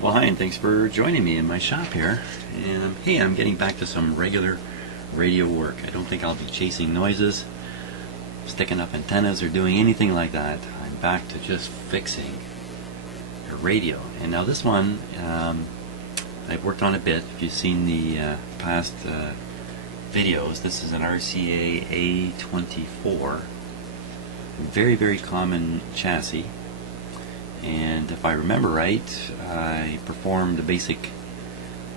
Well, hi, and thanks for joining me in my shop here. And hey, I'm getting back to some regular radio work. I don't think I'll be chasing noises, sticking up antennas, or doing anything like that. I'm back to just fixing the radio. And now this one, I've worked on a bit. If you've seen the past videos, this is an RCA A24. Very, very common chassis. And if I remember right, I performed a basic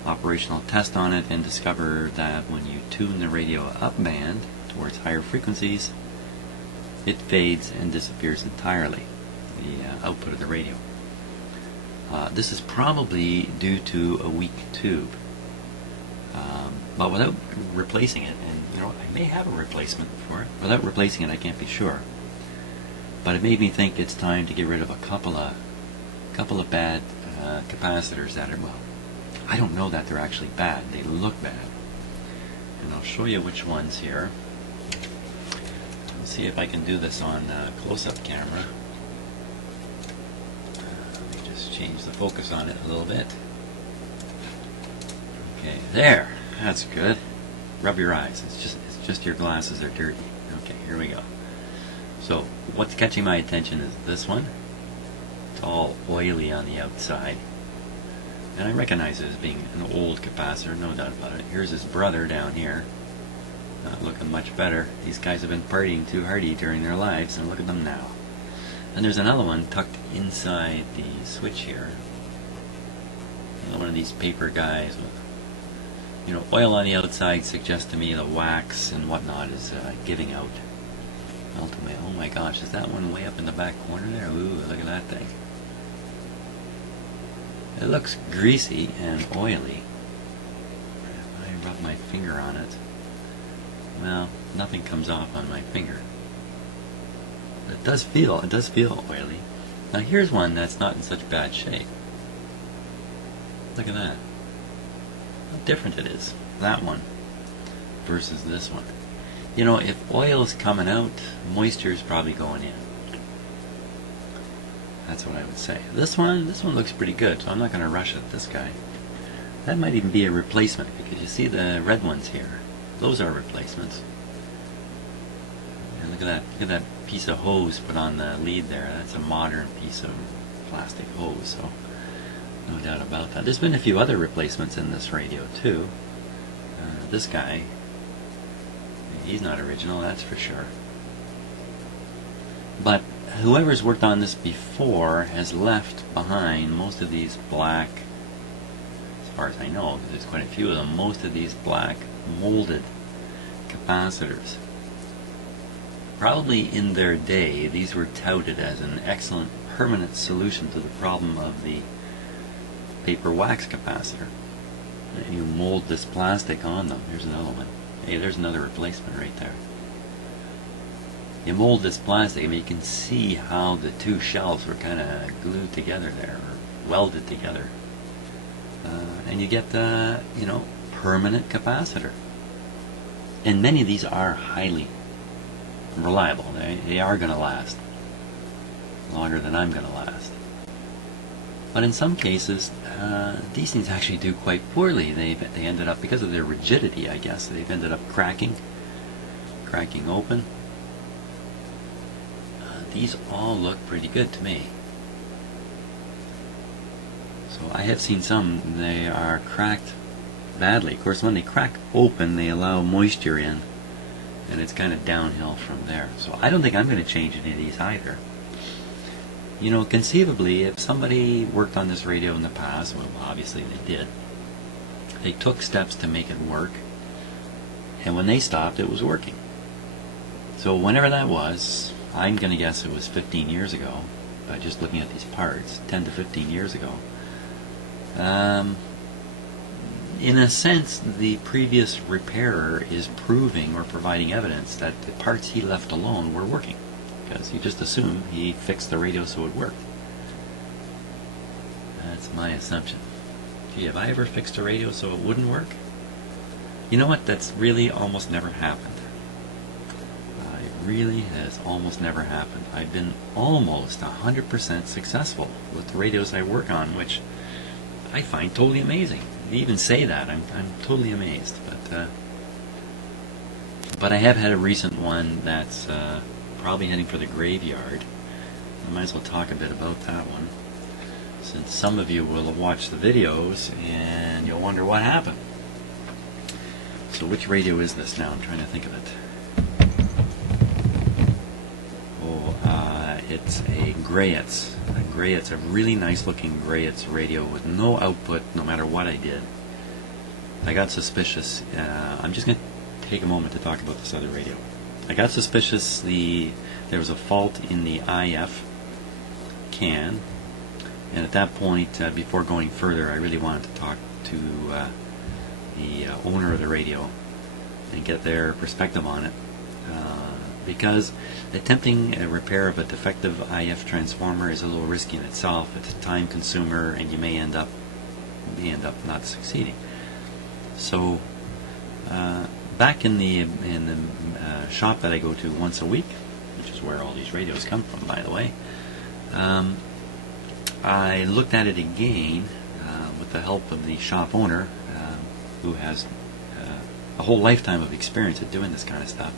operational test on it and discovered that when you tune the radio up band towards higher frequencies, it fades and disappears entirely, the output of the radio. This is probably due to a weak tube. But without replacing it, and I may have a replacement for it, without replacing it I can't be sure. But it made me think it's time to get rid of a couple of bad capacitors that are, well, I don't know that they're actually bad. They look bad. And I'll show you which ones here. Let's see if I can do this on close-up camera. Let me just change the focus on it a little bit. Okay, there. That's good. Rub your eyes. It's just your glasses are dirty. Okay, here we go. So what's catching my attention is this one. It's all oily on the outside. And I recognize it as being an old capacitor, no doubt about it. Here's his brother down here. Not looking much better. These guys have been partying too hardy during their lives, and look at them now. And there's another one tucked inside the switch here. One of these paper guys with oil on the outside suggests to me the wax and whatnot is giving out. Ultimately, oh my gosh, is that one way up in the back corner there? Ooh, look at that thing. It looks greasy and oily. If I rub my finger on it, well, nothing comes off on my finger. But it does feel oily. Now here's one that's not in such bad shape. Look at that. How different it is. That one versus this one. If oil is coming out, moisture is probably going in. That's what I would say. This one looks pretty good, so I'm not going to rush at this guy. That might even be a replacement, because you see the red ones here. Those are replacements. And look at that piece of hose put on the lead there. That's a modern piece of plastic hose, so no doubt about that. There's been a few other replacements in this radio too. This guy, he's not original, that's for sure. But whoever's worked on this before has left behind most of these black, as far as I know, because there's quite a few of them, most of these black molded capacitors. Probably in their day, these were touted as an excellent permanent solution to the problem of the paper wax capacitor. And you mold this plastic on them. Here's another one. Hey, there's another replacement right there. You mold this plastic, I mean, you can see how the two shelves were kind of glued together there, or welded together. And you get the, permanent capacitor. And many of these are highly reliable. They are going to last longer than I'm going to last. But in some cases, these things actually do quite poorly. They ended up, because of their rigidity, I guess, they've ended up cracking open. These all look pretty good to me. So I have seen some, they are cracked badly. Of course, when they crack open, they allow moisture in, and it's kind of downhill from there. So I don't think I'm going to change any of these either. Conceivably, if somebody worked on this radio in the past, well, obviously they did, they took steps to make it work, and when they stopped, it was working. So whenever that was, I'm going to guess it was 15 years ago, by just looking at these parts, 10 to 15 years ago. In a sense, the previous repairer is proving or providing evidence that the parts he left alone were working, because you just assume he fixed the radio so it worked. That's my assumption. Gee, have I ever fixed a radio so it wouldn't work? You know what? That's really almost never happened. It really has almost never happened. I've been almost 100% successful with the radios I work on, which I find totally amazing. They even say that. I'm totally amazed. But I have had a recent one that's probably heading for the graveyard. I might as well talk a bit about that one, since some of you will have watched the videos and you'll wonder what happened. So which radio is this now? I'm trying to think of it. It's a Grayetz. A really nice looking Grayetz radio with no output no matter what I did. I got suspicious. I'm just going to take a moment to talk about this other radio. I got suspicious there was a fault in the IF can, and at that point, before going further, I really wanted to talk to the owner of the radio and get their perspective on it. Because attempting a repair of a defective IF transformer is a little risky in itself. It's a time consumer, and you may end up not succeeding. So back in the shop that I go to once a week, which is where all these radios come from, by the way, I looked at it again with the help of the shop owner, who has a whole lifetime of experience at doing this kind of stuff.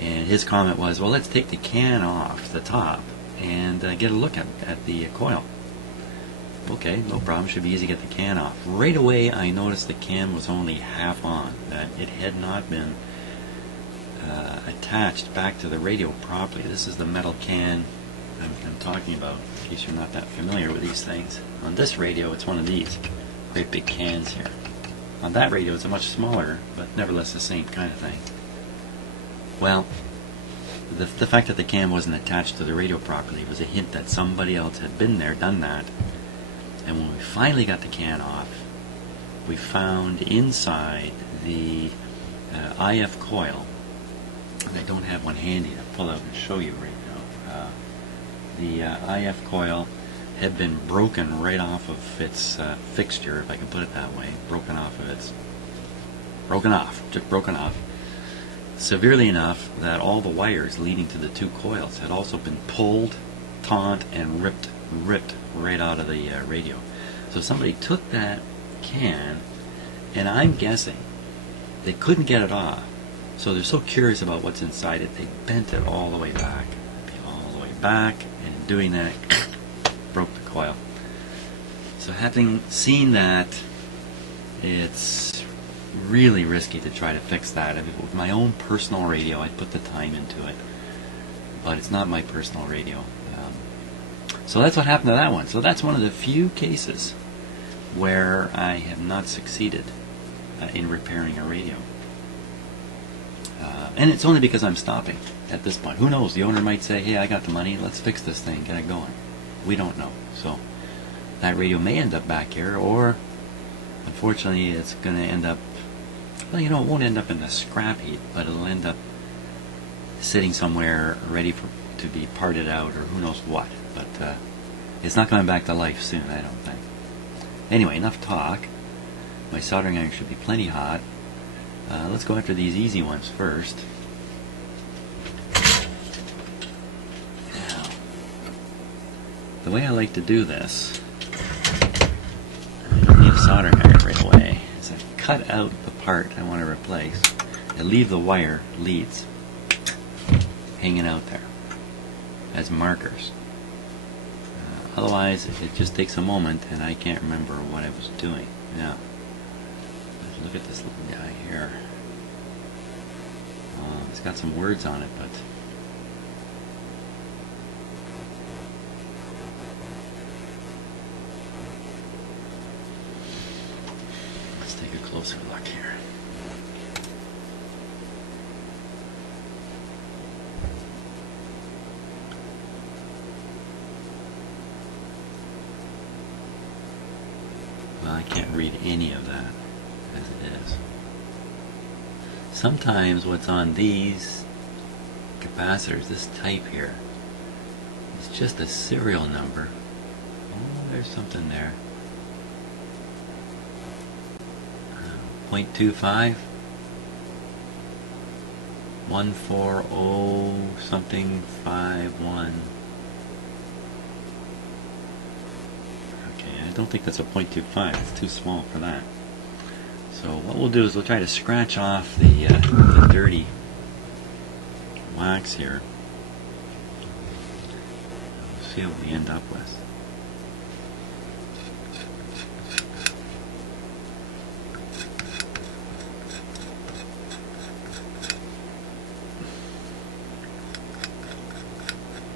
And his comment was, well, let's take the can off the top and get a look at the coil. Okay, no problem, should be easy to get the can off. Right away I noticed the can was only half on, that it had not been attached back to the radio properly. This is the metal can I'm talking about, in case you're not that familiar with these things. On this radio, it's one of these great big cans here. On that radio, it's a much smaller, but nevertheless the same kind of thing. Well, the fact that the can wasn't attached to the radio properly was a hint that somebody else had been there, done that. And when we finally got the can off, we found inside the IF coil, and I don't have one handy to pull out and show you right now. The IF coil had been broken right off of its fixture, if I can put it that way. Broken off. Severely enough that all the wires leading to the two coils had also been pulled, taut, and ripped right out of the radio. So somebody took that can, and I'm guessing they couldn't get it off. So they're so curious about what's inside it, they bent it all the way back, and in doing that, broke the coil. So having seen that, it's really risky to try to fix that. If it was my own personal radio, I'd put the time into it, but it's not my personal radio. So that's what happened to that one. So that's one of the few cases where I have not succeeded in repairing a radio. And it's only because I'm stopping at this point. Who knows? The owner might say, hey, I got the money, let's fix this thing, get it going. We don't know. So that radio may end up back here, or unfortunately it's going to end up, well, it won't end up in the scrap heap, but it'll end up sitting somewhere ready to be parted out, or who knows what. But it's not coming back to life soon, I don't think. Anyway, enough talk. My soldering iron should be plenty hot. Let's go after these easy ones first. Now, the way I like to do this, I don't need a soldering iron right away, is I cut out the part I want to replace and leave the wire leads hanging out there as markers. Otherwise, it just takes a moment and I can't remember what I was doing. Now, let's look at this little guy here. It's got some words on it, but let's take a closer look here. Well, I can't read any of that as it is. Sometimes what's on these capacitors, this type here, is just a serial number. Oh, there's something there. 0.25, 140 something 51. Okay, don't think that's a 0.25. It's too small for that. So what we'll do is we'll try to scratch off the dirty wax here. We'll see what we end up with.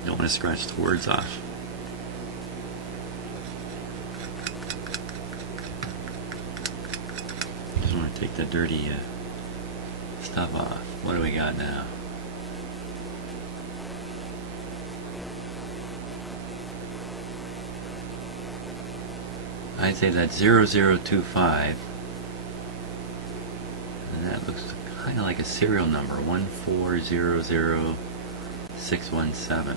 Don't want to scratch the words off. Just want to take the dirty stuff off. What do we got now? I'd say that's 0025, and that looks kind of like a serial number, 1400617.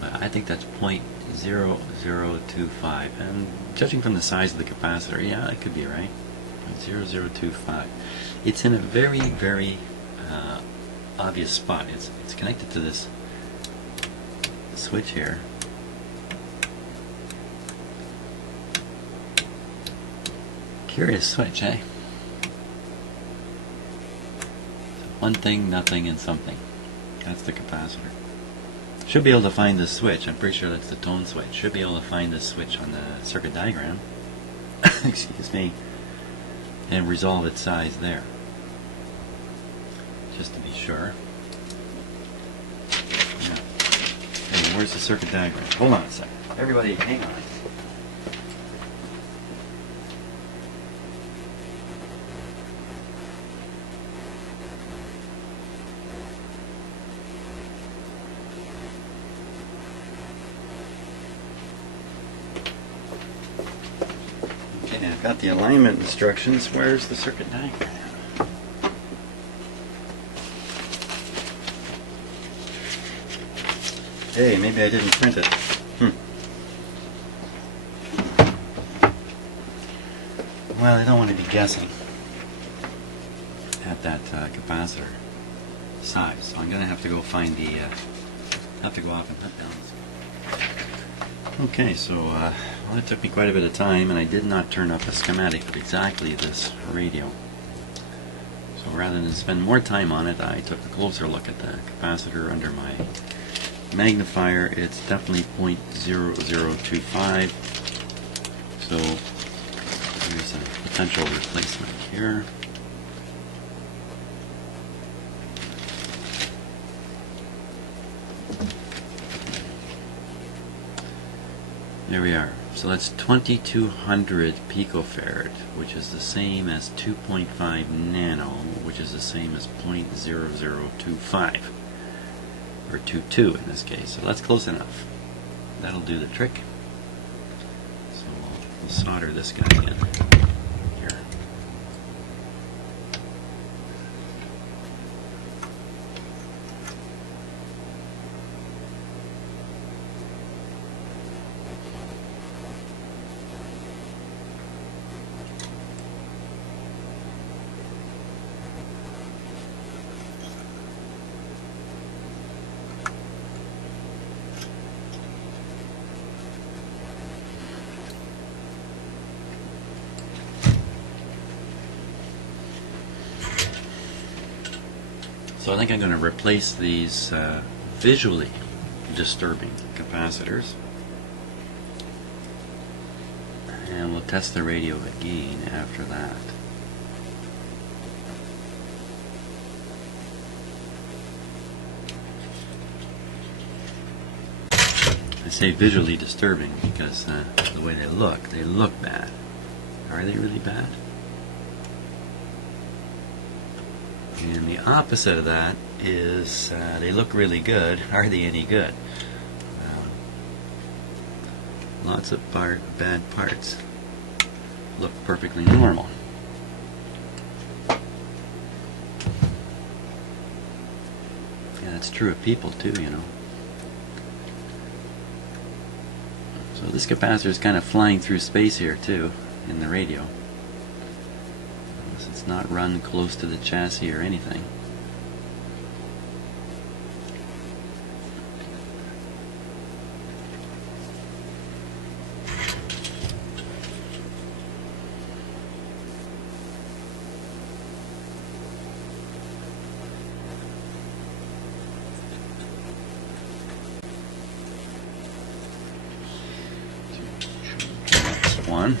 But I think that's 0.0025, and judging from the size of the capacitor, yeah, that could be right. 0.0025. It's in a very, very obvious spot. It's connected to this switch here. Curious switch, eh? One thing, nothing, and something. That's the capacitor. Should be able to find this switch. I'm pretty sure that's the tone switch. Should be able to find this switch on the circuit diagram. Excuse me. And resolve its size there. Just to be sure. Yeah. Hey, where's the circuit diagram? Hold on a second. Everybody, hang on. I've got the alignment instructions. Where's the circuit diagram? Hey, maybe I didn't print it. Well, I don't want to be guessing at that capacitor size, so I'm going to have to go find the. Have to go off and hunt down. Okay, so well, it took me quite a bit of time, and I did not turn up a schematic of exactly this radio. So rather than spend more time on it, I took a closer look at the capacitor under my magnifier. It's definitely 0.0025. So here's a potential replacement here. There we are. So that's 2200 picofarad, which is the same as 2.5 nano, which is the same as 0.0025, or 22 in this case. So that's close enough. That'll do the trick. So we'll solder this guy in here. So I think I'm going to replace these visually disturbing capacitors, and we'll test the radio again after that. I say visually disturbing because the way they look bad. Are they really bad? And the opposite of that is they look really good. Are they any good? Lots of bad parts look perfectly normal. Yeah, that's true of people too, you know. So this capacitor is kind of flying through space here too in the radio. It's not run close to the chassis or anything. one.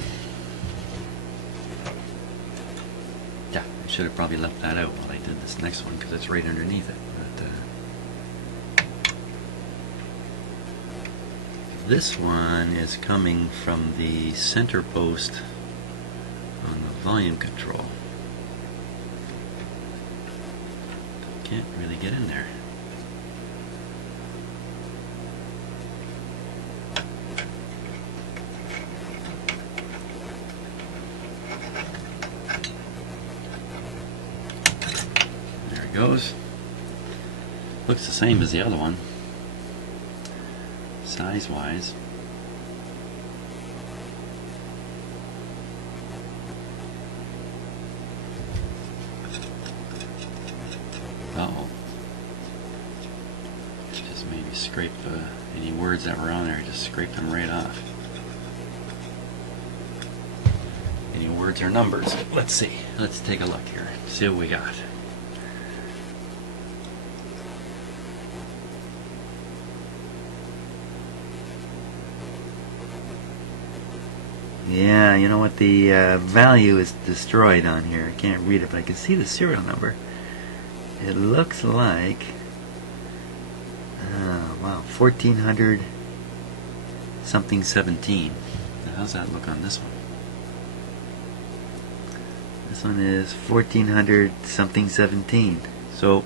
Yeah, I should have probably left that out while I did this next one because it's right underneath it. But this one is coming from the center post on the volume control. Can't really get in there. There it goes. Looks the same as the other one, size-wise. Uh-oh. Just maybe scrape any words that were on there, just scrape them right off. Any words or numbers? Let's see. Let's take a look here. See what we got. Yeah, you know what? The value is destroyed on here. I can't read it, but I can see the serial number. It looks like, wow, 1400 something 17. Now, how's that look on this one? This one is 1400 something 17. So,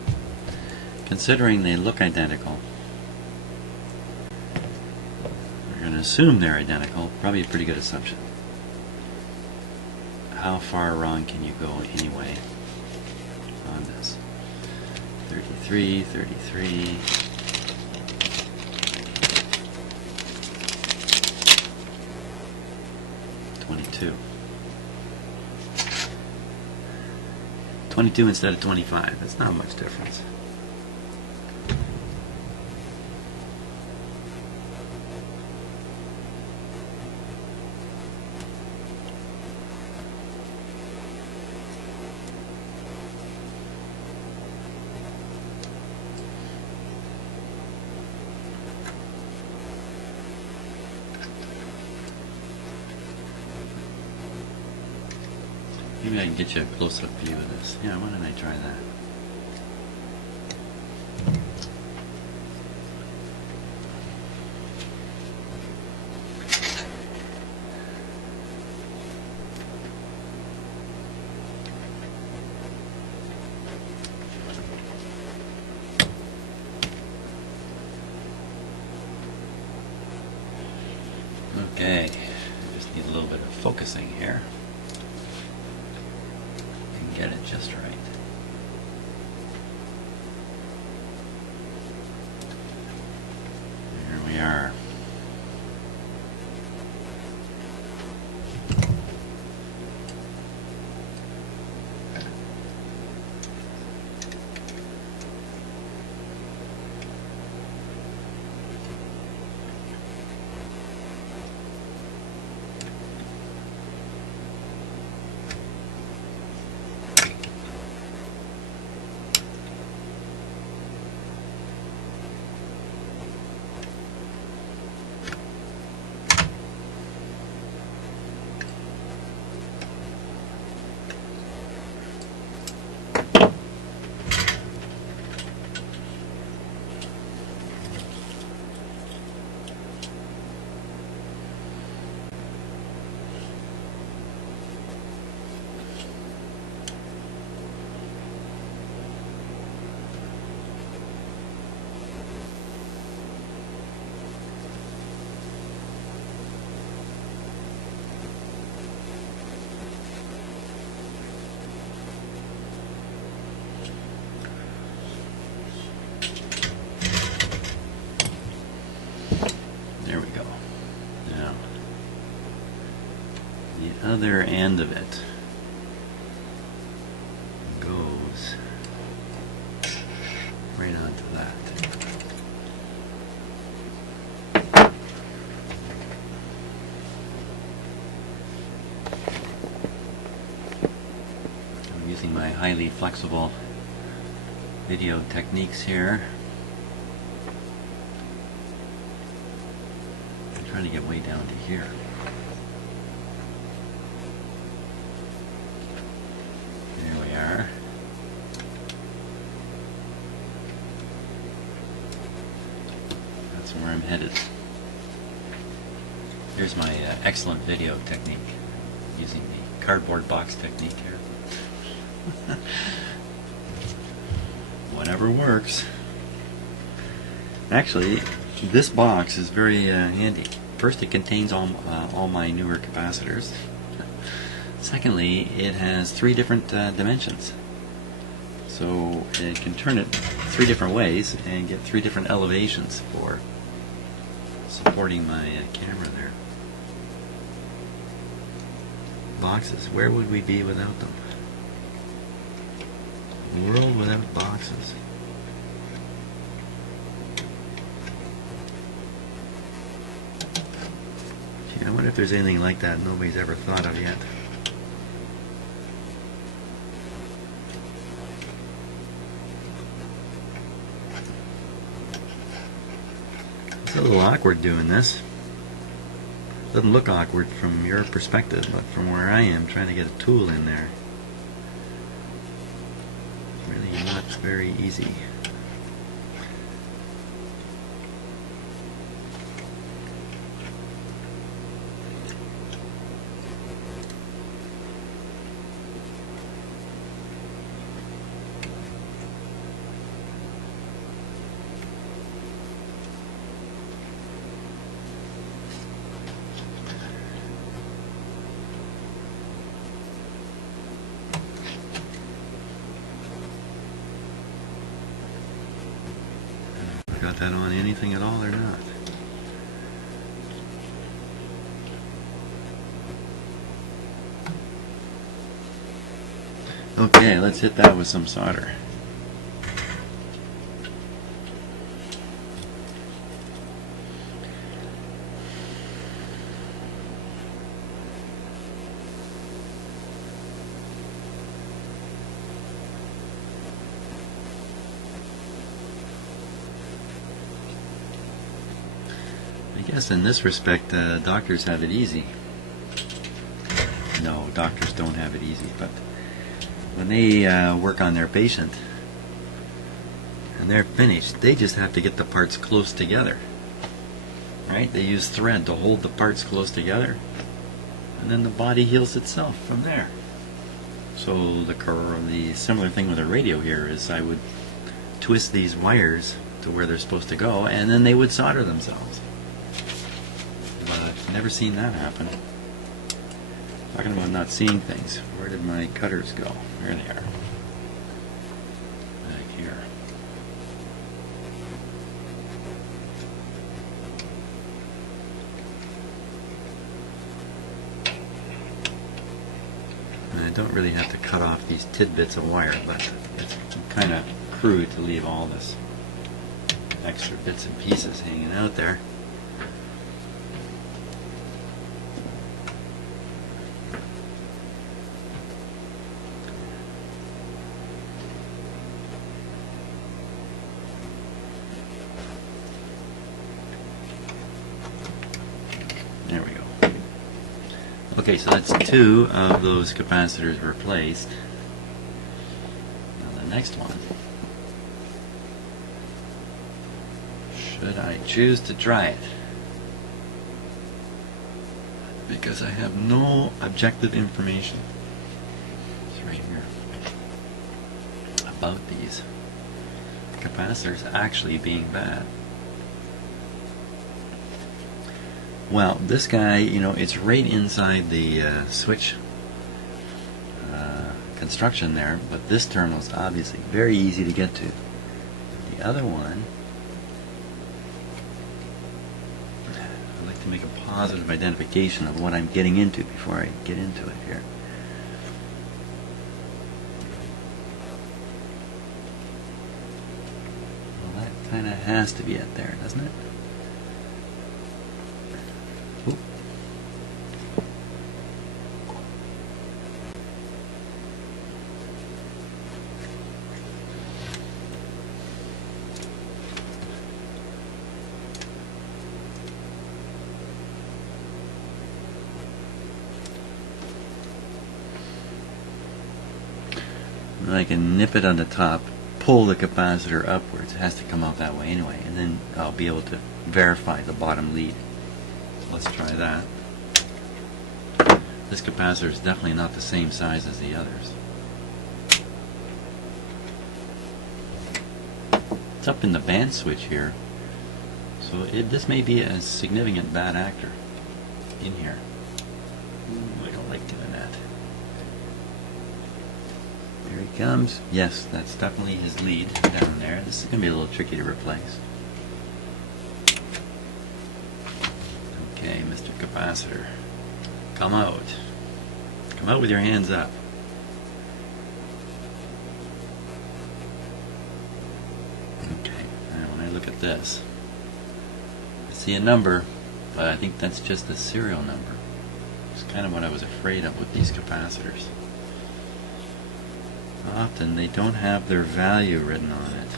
considering they look identical, we're going to assume they're identical. Probably a pretty good assumption. How far wrong can you go anyway on this? 33, 33. 22. 22 instead of 25. That's not much difference. Maybe I can get you a close-up view of this. Yeah, why don't I try that? Okay, I just need a little bit of focusing here. Get it just right. Here we are. There we go. Now, the other end of it goes right onto that. I'm using my highly flexible video techniques here. Trying to get way down to here. headed. Here's my excellent video technique using the cardboard box technique here. Whatever works. Actually, this box is very handy. First, it contains all my newer capacitors. Secondly, it has 3 different dimensions. So it can turn it 3 different ways and get 3 different elevations for supporting my camera there. Boxes. Where would we be without them? A world without boxes. Gee, I wonder if there's anything like that nobody's ever thought of yet. It's a little awkward doing this. Doesn't look awkward from your perspective, but from where I am, trying to get a tool in there, really not very easy. Got that on anything at all or not? Okay, let's hit that with some solder. I guess in this respect, doctors have it easy. No, doctors don't have it easy, but when they work on their patient and they're finished, they just have to get the parts close together. Right? They use thread to hold the parts close together, and then the body heals itself from there. So the similar thing with a radio here is I would twist these wires to where they're supposed to go, and then they would solder themselves. But I've never seen that happen. Talking about not seeing things. Where did my cutters go? There they are. Back here. And I don't really have to cut off these tidbits of wire, but it's kind of crude to leave all this extra bits and pieces hanging out there. There we go. Okay, so that's 2 of those capacitors replaced. Now the next one. Should I choose to try it? Because I have no objective information. It's right here. About these capacitors actually being bad. Well, this guy, you know, it's right inside the switch construction there, but this terminal is obviously very easy to get to. The other one, I'd like to make a positive identification of what I'm getting into before I get into it here. Well, that kind of has to be it there, doesn't it? Oop. I can nip it on the top, pull the capacitor upwards. It has to come out that way anyway, and then I'll be able to verify the bottom lead. Let's try that. This capacitor is definitely not the same size as the others. It's up in the band switch here, so this may be a significant bad actor in here. Ooh, I don't like doing that. There he comes. Yes, that's definitely his lead down there. This is going to be a little tricky to replace. Okay, Mr. Capacitor, come out. Come out with your hands up. Okay, now when I look at this, I see a number, but I think that's just the serial number. It's kind of what I was afraid of with these capacitors. Often they don't have their value written on it.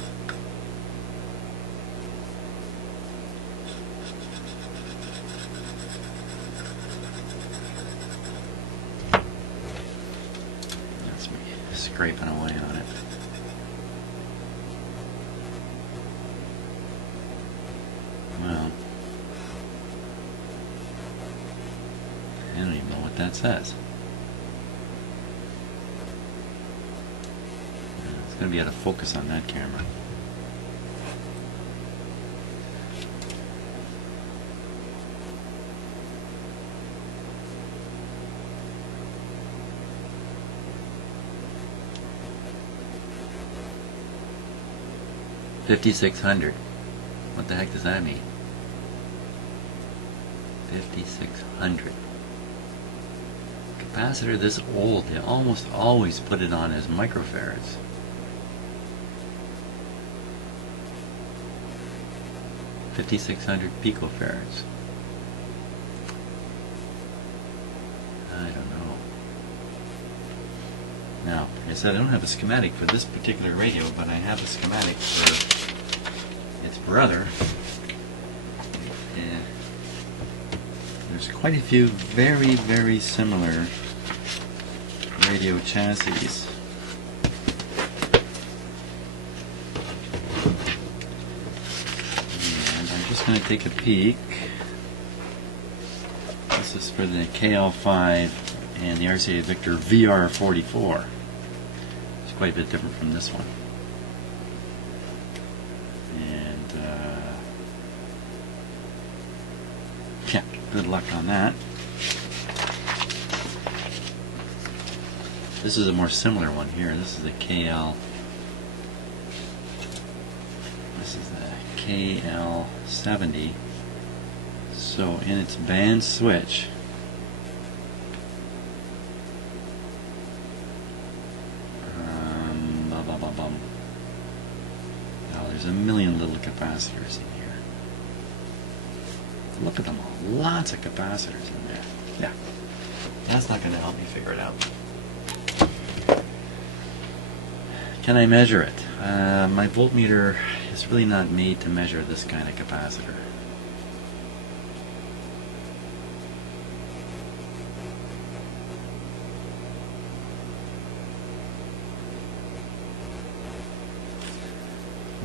That's me scraping away on it. Well, I don't even know what that says. It's going to be out of focus on that camera. $5,600. What the heck does that mean? 5,600. Capacitor this old, they almost always put it on as microfarads. 5,600 picofarads. I don't know. Now, like I said, I don't have a schematic for this particular radio, but I have a schematic for its brother. And there's quite a few very, very similar radio chassis. And I'm just going to take a peek. This is for the KL5 and the RCA Victor VR44. It's quite a bit different from this one. And yeah, good luck on that. This is a more similar one here. This is the KL. This is the KL70. So in its band switch, now there's a million little capacitors in here. Look at them all. Lots of capacitors in there. Yeah. That's not going to help me figure it out. Can I measure it? My voltmeter is really not made to measure this kind of capacitor.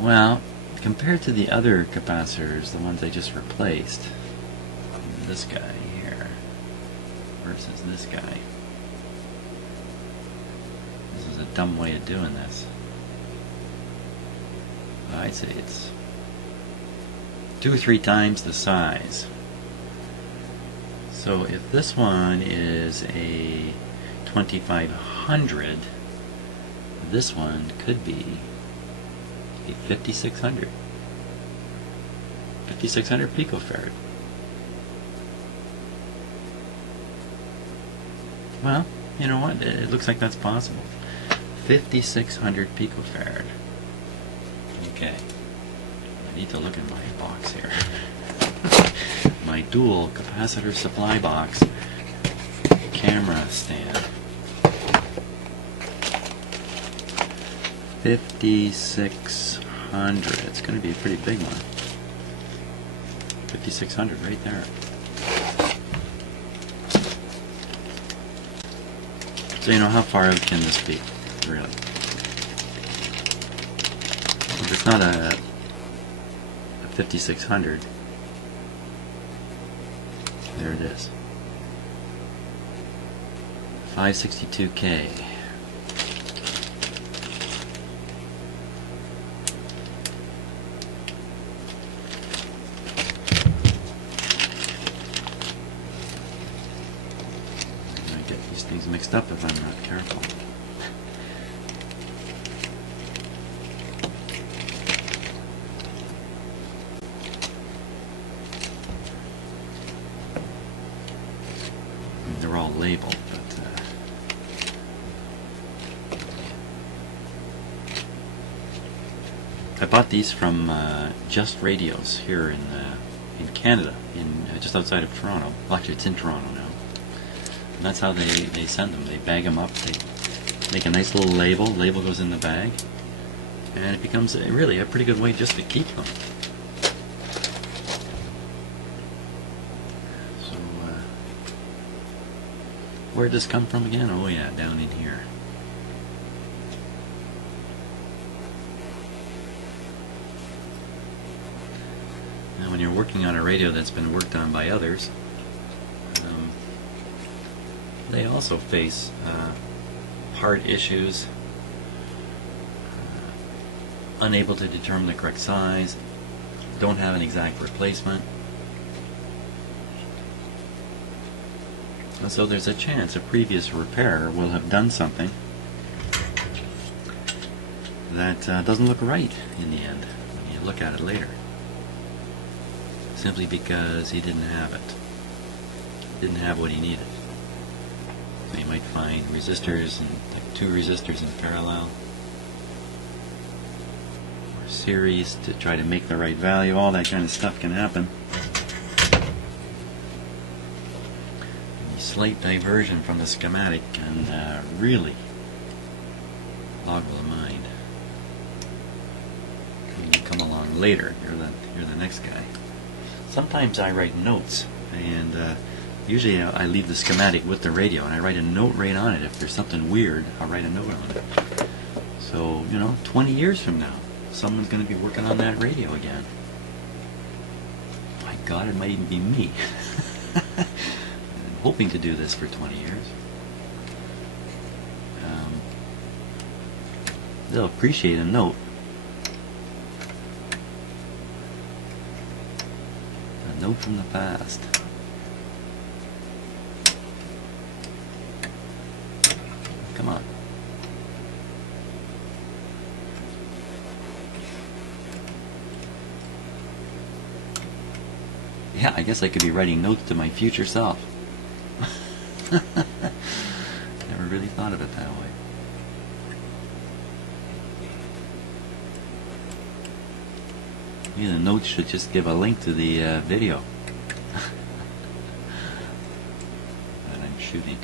Well, compared to the other capacitors, the ones I just replaced, this guy here versus this guy, this is a dumb way of doing this. I'd say it's 2 or 3 times the size. So if this one is a 2500, this one could be a 5600. 5600 picofarad. Well, you know what? It looks like that's possible. 5600 picofarad. Okay. I need to look in my box here. My dual capacitor supply box camera stand. 5600. It's going to be a pretty big one. 5600 right there. So you know, how far out can this be, really? If it's not a 5600, there it is. 562K. I get these things mixed up if I'm not careful. They're all labeled, but I bought these from Just Radios here in Canada, in just outside of Toronto. Well, actually, it's in Toronto now. And that's how they send them. They bag them up. They make a nice little label. Label goes in the bag, and it becomes really a pretty good way just to keep them. Where did this come from again? Oh yeah, down in here. Now when you're working on a radio that's been worked on by others, they also face part issues, unable to determine the correct size, don't have an exact replacement. So there's a chance a previous repairer will have done something that doesn't look right in the end when you look at it later, simply because he didn't have it, didn't have what he needed. So you might find resistors, and like 2 resistors in parallel or series to try to make the right value. All that kind of stuff can happen. Slight diversion from the schematic can really boggle the mind. When you come along later, you're the next guy. Sometimes I write notes, and usually I leave the schematic with the radio, and I write a note right on it. If there's something weird, I'll write a note on it. So, 20 years from now, someone's going to be working on that radio again. My God, it might even be me. Hoping to do this for 20 years. They'll appreciate a note. A note from the past. Come on. Yeah, I guess I could be writing notes to my future self. Never really thought of it that way. Maybe the notes should just give a link to the video that I'm shooting.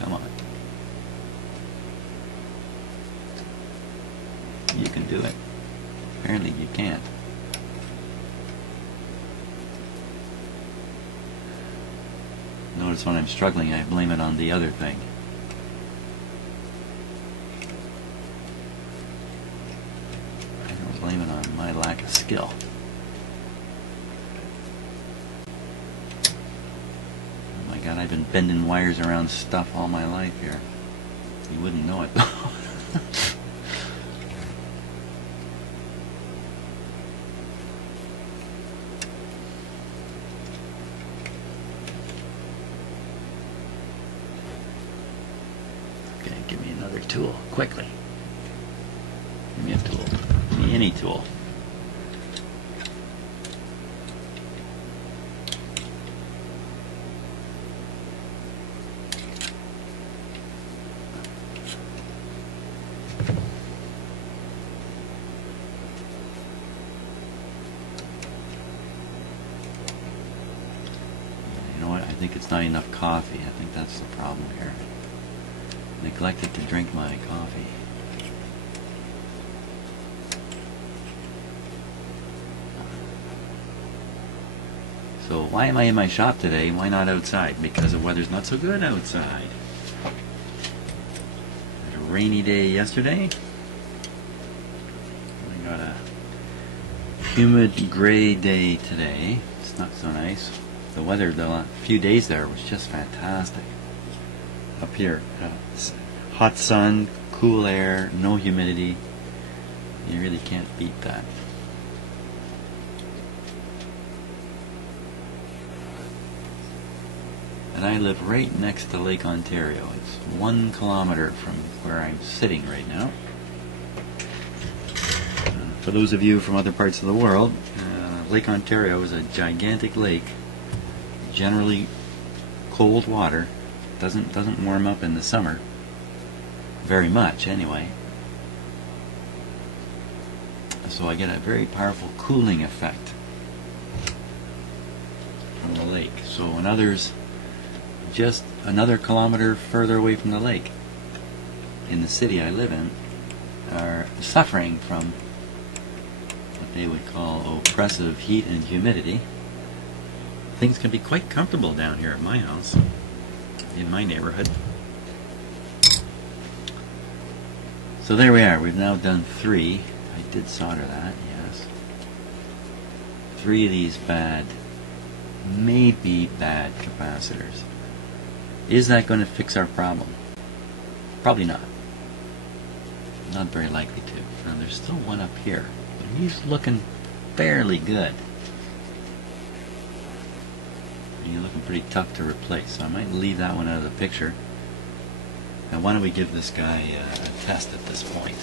Come on. You can do it. Apparently you can't. Notice when I'm struggling, I blame it on the other thing. I don't blame it on my lack of skill. Oh my God, I've been bending wires around stuff all my life here. You wouldn't know it though. Give me another tool, quickly. Give me a tool. Give me any tool. You know what? I think it's not enough coffee. I think that's the problem here. Neglected to drink my coffee. So why am I in my shop today? Why not outside? Because the weather's not so good outside. Had a rainy day yesterday. I got a humid gray day today. It's not so nice. The weather the last few days there was just fantastic. Up here, hot sun, cool air, no humidity. You really can't beat that. And I live right next to Lake Ontario. It's 1 kilometer from where I'm sitting right now. For those of you from other parts of the world, Lake Ontario is a gigantic lake, generally cold water, doesn't warm up in the summer very much anyway. So I get a very powerful cooling effect from the lake. So when others just another kilometer further away from the lake in the city I live in are suffering from what they would call oppressive heat and humidity, things can be quite comfortable down here at my house, in my neighborhood. So there we are. We've now done 3. I did solder that, yes. 3 of these bad, maybe bad capacitors. Is that going to fix our problem? Probably not. Not very likely to. Now there's still one up here, but he's looking fairly good. He's looking pretty tough to replace, so I might leave that one out of the picture. Now why don't we give this guy a test at this point?